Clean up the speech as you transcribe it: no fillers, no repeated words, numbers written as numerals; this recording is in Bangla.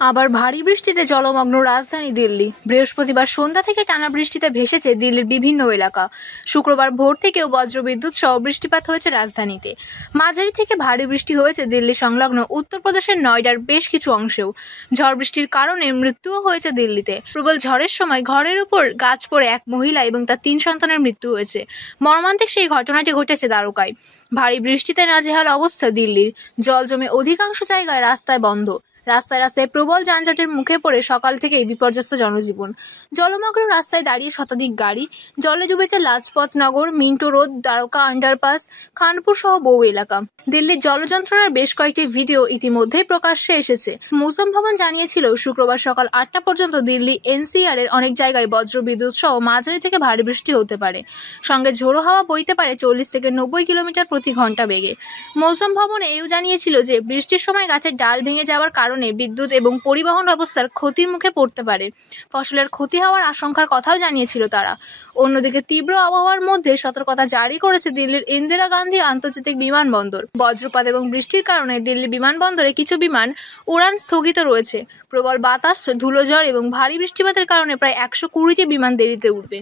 আবার ভারী বৃষ্টিতে জলমগ্ন রাজধানী দিল্লি। বৃহস্পতিবার সন্ধ্যা থেকে টানা বৃষ্টিতে ভেসেছে দিল্লির বিভিন্ন এলাকা। শুক্রবার ভোর থেকেও বজ্রবিদ্যুৎ সহ বৃষ্টিপাত হয়েছে রাজধানীতে। মাঝারি থেকে ভারী বৃষ্টি হয়েছে দিল্লি সংলগ্ন উত্তরপ্রদেশের নয়ডার বেশ কিছু অংশেও। ঝড় বৃষ্টির কারণে মৃত্যুও হয়েছে দিল্লিতে। প্রবল ঝড়ের সময় ঘরের উপর গাছ পড়ে এক মহিলা এবং তার 3 সন্তানের মৃত্যু হয়েছে। মর্মান্তিক সেই ঘটনাটি ঘটেছে দ্বারকায়। ভারী বৃষ্টিতে নাজেহাল অবস্থা দিল্লির। জল জমে অধিকাংশ জায়গায় রাস্তায় বন্ধ। রাস্তায় রাস্তায় প্রবল যানজটের মুখে পড়ে সকাল থেকেই বিপর্যস্ত জনজীবন। জলমগ্ন রাস্তায় দাঁড়িয়ে শতাধিক গাড়ি। জলে ডুবেছে Lajpat Nagar, Minto Road, Dwarka underpass, Khanpur সহ বহু এলাকা। দিল্লির জলযন্ত্রণার বেশ কয়েকটি ভিডিও ইতিমধ্যেই প্রকাশ্যে এসেছে। মৌসুম ভবন জানিয়েছিল শুক্রবার সকাল 8টা পর্যন্ত দিল্লি এনসিআর এর অনেক জায়গায় বজ্রবিদ্যুৎ সহ মাঝারি থেকে ভারী বৃষ্টি হতে পারে। সঙ্গে ঝোড়ো হাওয়া বইতে পারে 40 থেকে 90 কিলোমিটার প্রতি ঘন্টা বেগে। মৌসুম ভবন এও জানিয়েছিল যে বৃষ্টির সময় গাছের ডাল ভেঙে যাওয়ার কারণে বিদ্যুৎ এবং পরিবহন ব্যবস্থার ক্ষতির মুখে পড়তে পারে। ফসলের ক্ষতি হওয়ার আশঙ্কার কথাও জানিয়েছিল তারা। অন্যদিকে তীব্র আবহাওয়ার মধ্যে সতর্কতা জারি করেছে দিল্লির ইন্দিরা গান্ধী আন্তর্জাতিক বিমানবন্দর। বজ্রপাত এবং বৃষ্টির কারণে দিল্লি বিমানবন্দরে কিছু বিমান উড়ান স্থগিত রয়েছে। প্রবল বাতাস, ধুলোঝড় এবং ভারী বৃষ্টিপাতের কারণে প্রায় 120টি বিমান দেরিতে উঠবে।